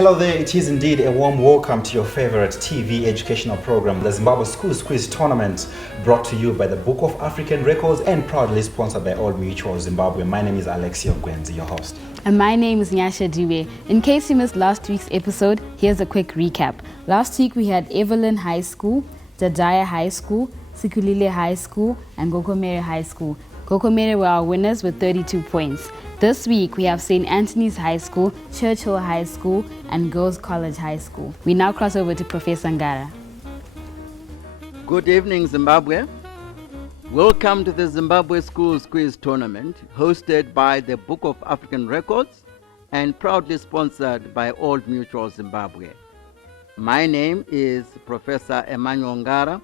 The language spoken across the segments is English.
Hello there, it is indeed a warm welcome to your favorite TV educational program, the Zimbabwe Schools Quiz Tournament, brought to you by the Book of African Records and proudly sponsored by Old Mutual Zimbabwe. My name is Alexio Gwenzi, your host. And my name is Nyasha Diwe. In case you missed last week's episode, here's a quick recap. Last week we had Evelyn High School, Dadaya High School, Sikulile High School, and Gokomere High School. Gokomere were our winners with 32 points. This week we have St. Anthony's High School, Churchill High School, and Girls College High School. We now cross over to Professor Ngara. Good evening, Zimbabwe. Welcome to the Zimbabwe Schools Quiz Tournament, hosted by the Book of African Records and proudly sponsored by Old Mutual Zimbabwe. My name is Professor Emmanuel Ngara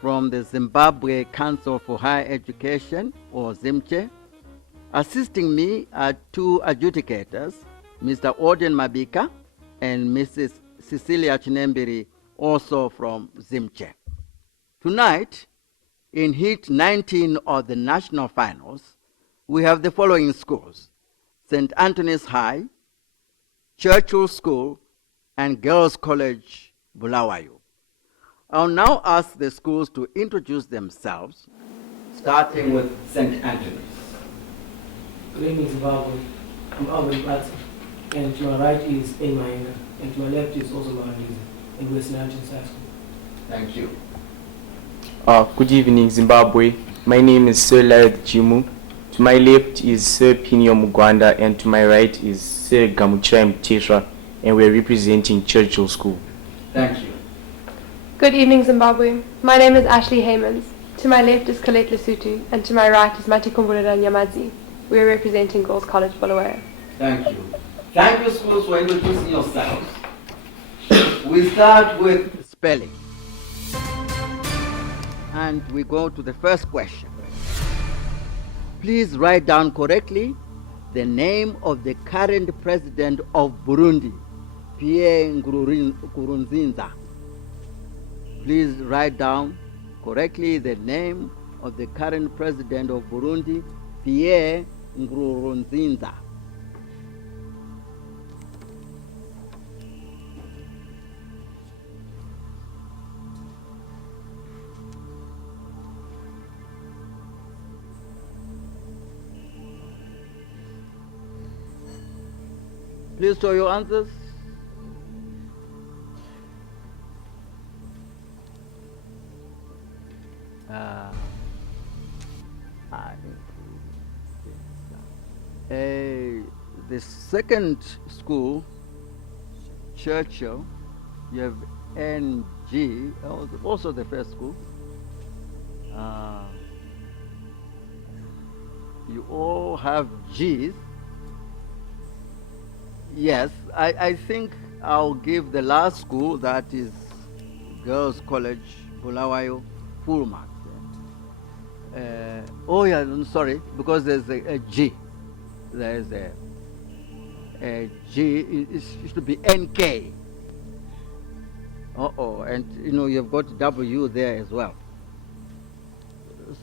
from the Zimbabwe Council for Higher Education, or ZIMCHE. Assisting me are two adjudicators, Mr. Orden Mabika and Mrs. Cecilia Chinembiri, also from ZIMCHE. Tonight, in Heat 19 of the National Finals, we have the following schools: St. Anthony's High, Churchill School, and Girls College Bulawayo. I'll now ask the schools to introduce themselves, starting with St. Anthony's. Good evening, Zimbabwe. I'm Albert Batsi, and to my right is Emaina, and to my left is also Marandiza, in West Nanton's High School. Thank you. Good evening, Zimbabwe. My name is Sir Larry Jimu. To my left is Sir Pinio Mugwanda, and to my right is Sir Gamuchai Mteshwa, and we're representing Churchill School. Thank you. Good evening, Zimbabwe. My name is Ashley Haymans. To my left is Colette Lesotho, and to my right is Mati Kumbulira Nyamadzi. We are representing Girls College Bulawayo. Thank you. Thank you, schools, for introducing yourselves. We start with spelling. And we go to the first question. Please write down correctly the name of the current president of Burundi, Pierre Nkurunziza. Please write down correctly the name of the current president of Burundi, Pierre Nkurunziza. Please show your answers. The second school, Churchill, you have NG, also the first school. You all have G's. Yes, I think I'll give the last school, that is Girls College Bulawayo, full marks. Oh yeah, I'm sorry, because there's a G. There's a G, it should be NK. And you've got W there as well.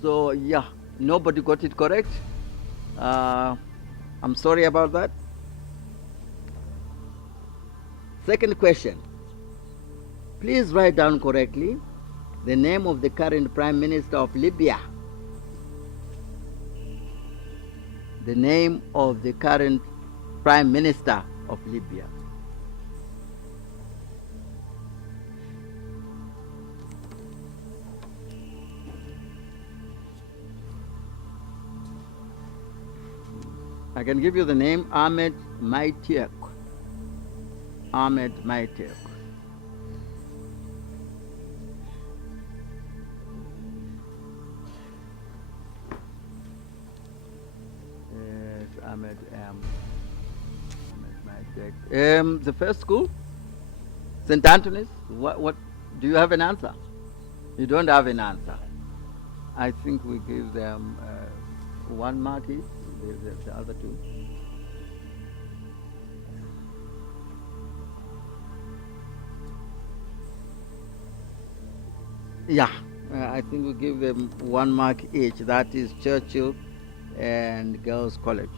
So yeah, nobody got it correct. I'm sorry about that. Second question. Please write down correctly the name of the current Prime Minister of Libya. The name of the current Prime Minister of Libya. I can give you the name, Ahmed Maitiek. Ahmed Maitiek. Ahmed Maitiek. The first school, St. Anthony's. What? Do you have an answer? You don't have an answer. I think we give them 1 mark each. The other two. Yeah, I think we give them 1 mark each. That is Churchill and Girls College.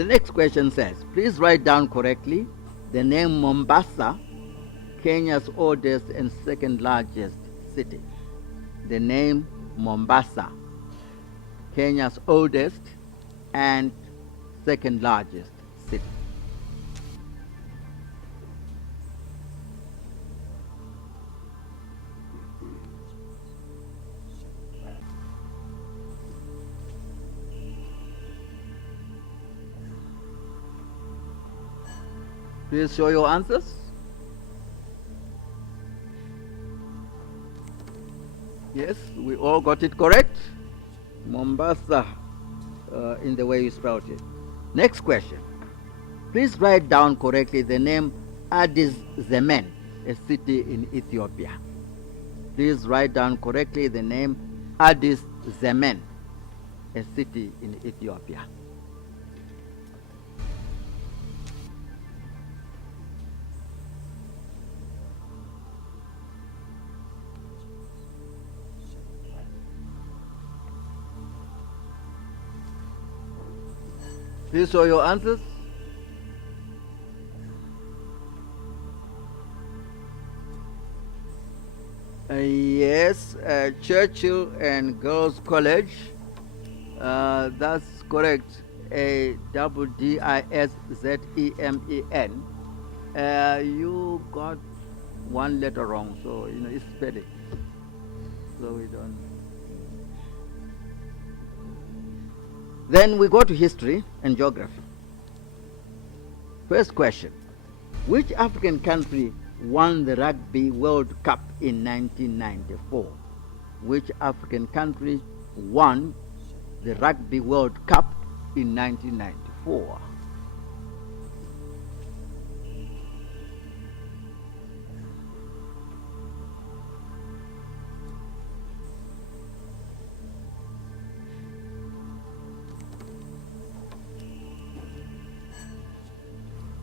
The next question says, please write down correctly the name Mombasa, Kenya's oldest and second largest city. The name Mombasa, Kenya's oldest and second largest city. Please show your answers. Yes, we all got it correct. Mombasa, in the way you spelled it. Next question. Please write down correctly the name Addis Zemen, a city in Ethiopia. Please write down correctly the name Addis Zemen, a city in Ethiopia. Please show your answers. Yes, Churchill and Girls College. That's correct. Addiszemen. You got one letter wrong, so it's spelling. So we don't. Then we go to history and geography. First question. Which African country won the Rugby World Cup in 1994? Which African country won the Rugby World Cup in 1994?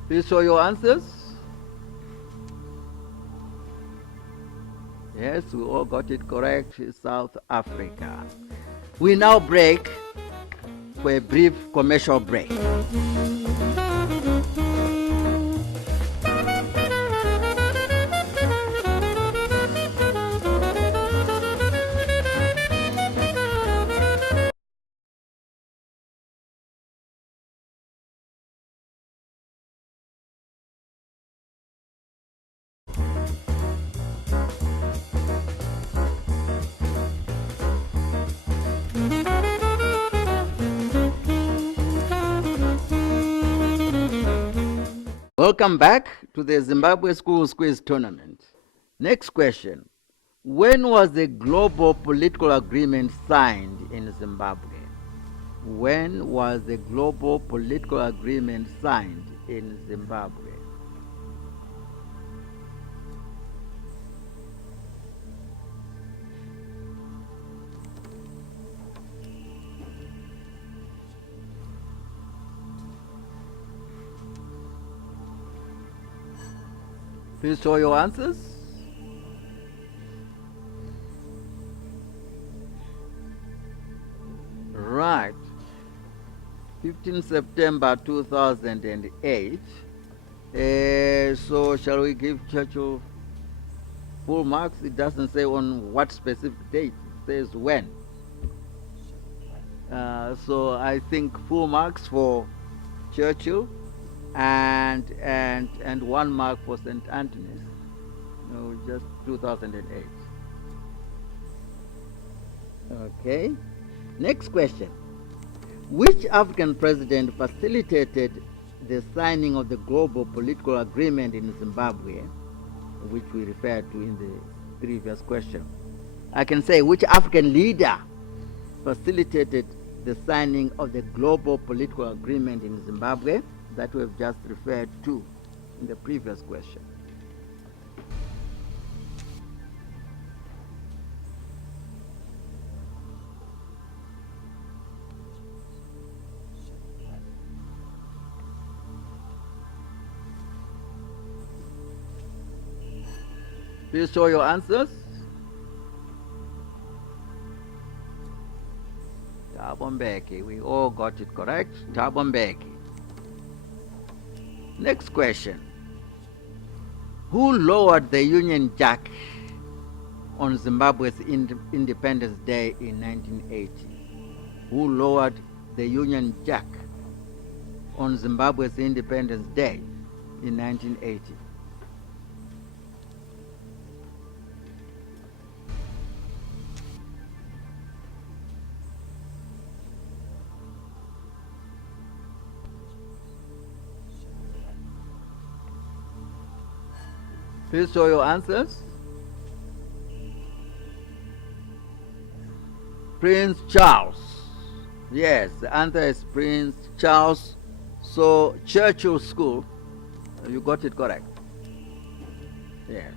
Please show your answers. Yes, we all got it correct. South Africa. We now break for a brief commercial break. Welcome back to the Zimbabwe Schools Quiz Tournament. Next question. When was the global political agreement signed in Zimbabwe? When was the global political agreement signed in Zimbabwe? Please show your answers. Right. 15 September 2008. So shall we give Churchill full marks? It doesn't say on what specific date. It says when. So I think full marks for Churchill. And 1 mark for St. Anthony's, just 2008. Okay. Next question. Which African president facilitated the signing of the global political agreement in Zimbabwe, which we referred to in the previous question? I can say which African leader facilitated the signing of the global political agreement in Zimbabwe that we have just referred to in the previous question. Please show your answers. Thabo Mbeki, we all got it correct. Thabo Mbeki. Next question. Who lowered the Union Jack on Zimbabwe's Independence Day in 1980? Who lowered the Union Jack on Zimbabwe's Independence Day in 1980? Please show your answers. Prince Charles. Yes, the answer is Prince Charles. So, Churchill School, you got it correct. Yes.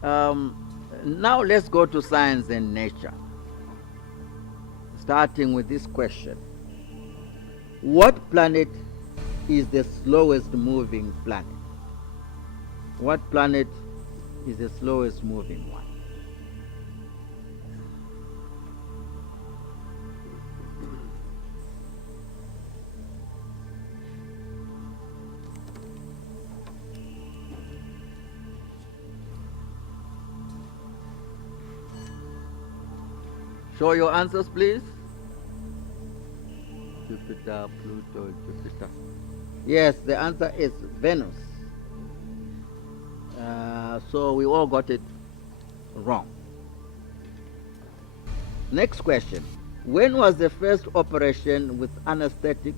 Now let's go to science and nature. Starting with this question. What planet is the slowest moving planet? What planet is the slowest moving one? Show your answers, please. Jupiter, Pluto, Jupiter. Yes, the answer is Venus. So we all got it wrong. Next question. When was the first operation with anesthetic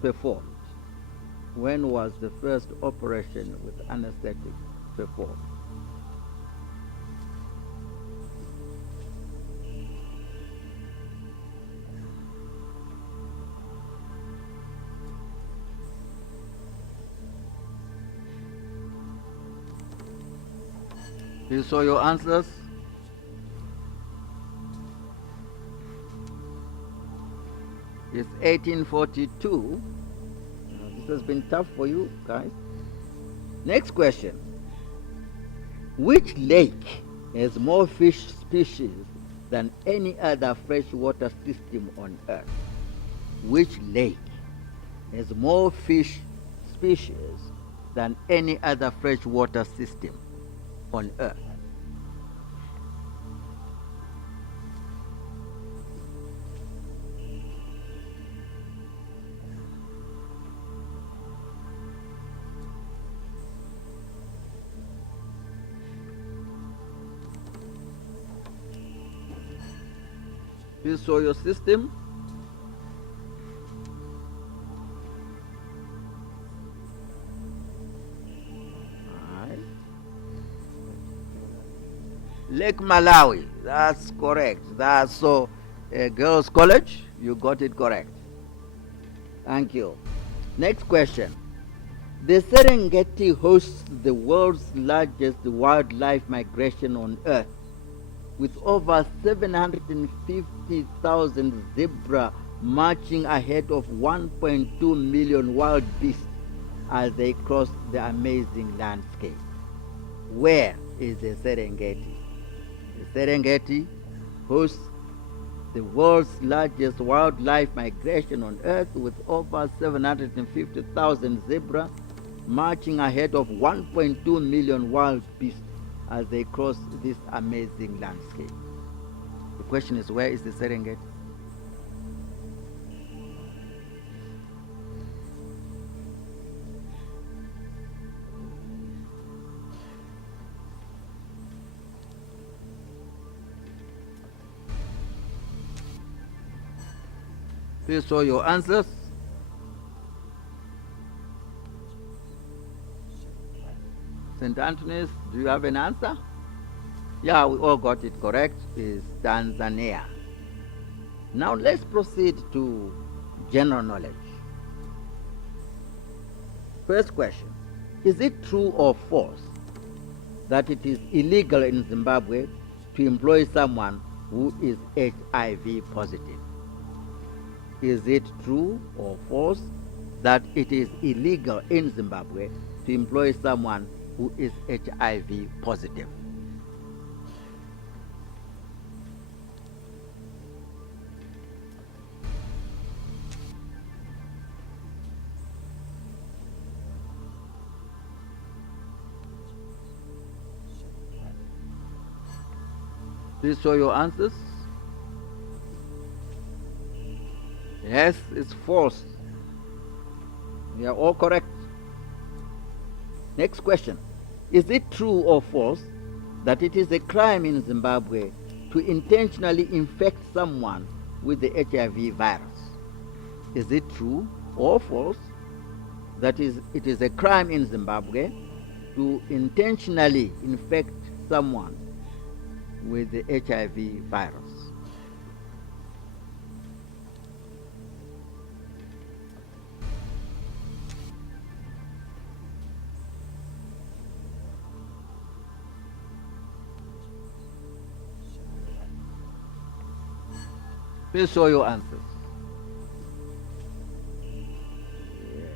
performed? When was the first operation with anesthetic performed? Please show your answers. It's 1842. This has been tough for you guys. Next question. Which lake has more fish species than any other freshwater system on Earth? Which lake has more fish species than any other freshwater system on Earth? Please show your system. Lake Malawi, that's correct. That's so, Girls College, you got it correct. Thank you. Next question. The Serengeti hosts the world's largest wildlife migration on Earth, with over 750,000 zebra marching ahead of 1.2 million wild beasts as they cross the amazing landscape. Where is the Serengeti? The Serengeti hosts the world's largest wildlife migration on Earth, with over 750,000 zebra marching ahead of 1.2 million wild beasts as they cross this amazing landscape. The question is, where is the Serengeti? Please show your answers. St. Anthony's, do you have an answer? Yeah, we all got it correct. It's Tanzania. Now let's proceed to general knowledge. First question. Is it true or false that it is illegal in Zimbabwe to employ someone who is HIV positive? Is it true or false that it is illegal in Zimbabwe to employ someone who is HIV positive? Please show your answers. Yes, it's false. You are all correct. Next question. Is it true or false that it is a crime in Zimbabwe to intentionally infect someone with the HIV virus? Is it true or false that it is a crime in Zimbabwe to intentionally infect someone with the HIV virus? Please show your answers. Yeah.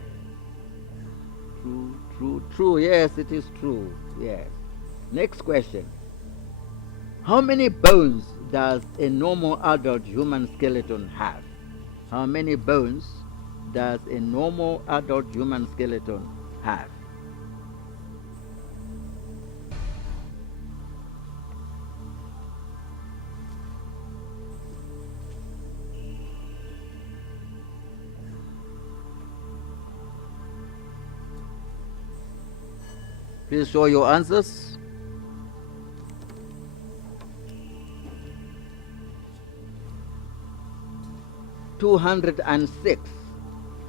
True. Yes, it is true. Yes. Next question. How many bones does a normal adult human skeleton have? How many bones does a normal adult human skeleton have? Please show your answers. $206.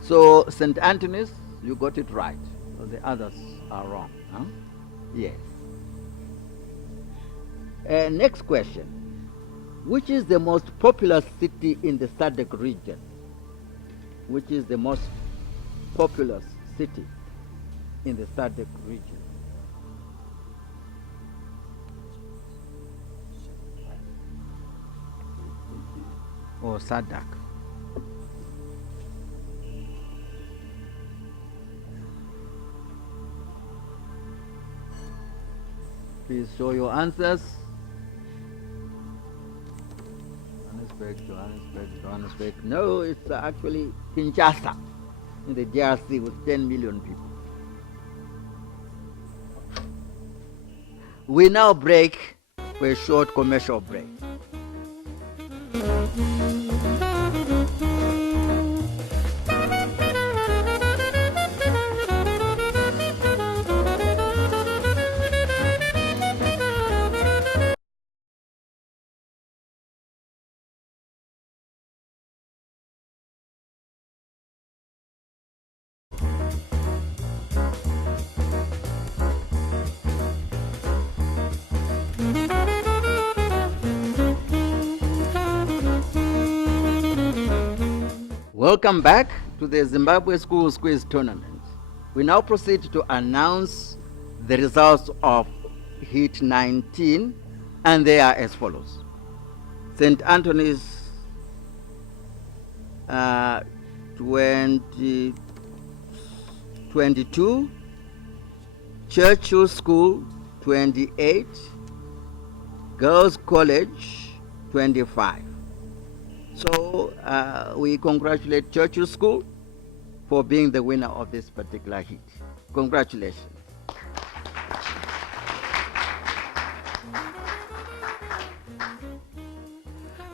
So St. Anthony's, you got it right. So the others are wrong. Huh? Yes. Next question. Which is the most populous city in the SADC region? Which is the most populous city in the SADC region? Or SADC? Please show your answers. Johannesburg. No, it's actually Kinshasa in the DRC with 10 million people. We now break for a short commercial break. Welcome back to the Zimbabwe Schools Quiz Tournament. We now proceed to announce the results of Heat 19, and they are as follows. St. Anthony's 22, Churchill School 28, Girls College 25. So we congratulate Churchill School for being the winner of this particular heat. Congratulations.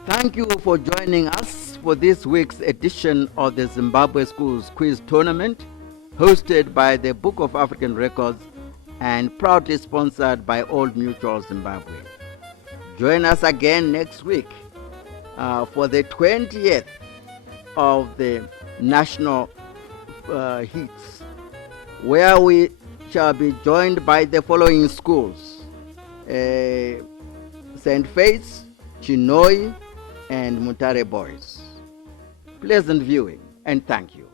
Thank you for joining us for this week's edition of the Zimbabwe Schools Quiz Tournament, hosted by the Book of African Records and proudly sponsored by Old Mutual Zimbabwe. Join us again next week for the 20th of the national heats, where we shall be joined by the following schools: St. Faith's, Chinoi, and Mutare Boys. Pleasant viewing, and thank you.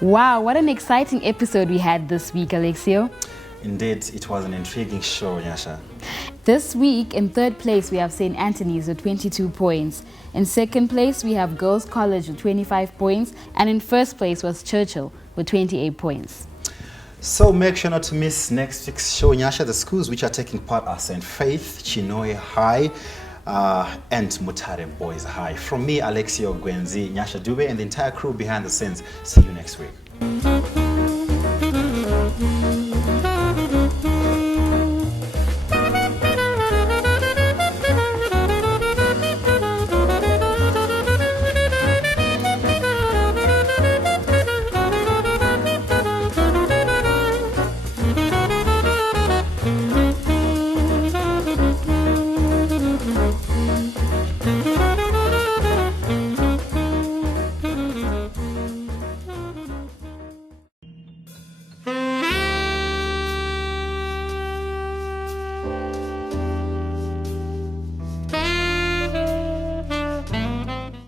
Wow, what an exciting episode we had this week, Alexio. Indeed, it was an intriguing show, Nyasha. This week, in third place, we have St. Anthony's with 22 points. In second place, we have Girls College with 25 points. And in first place was Churchill with 28 points. So make sure not to miss next week's show, Nyasha. The schools which are taking part are St. Faith, Chinoi High, and Mutare Boys High. From me, Alexio Gwenzi, Nyasha Dube, and the entire crew behind the scenes. See you next week.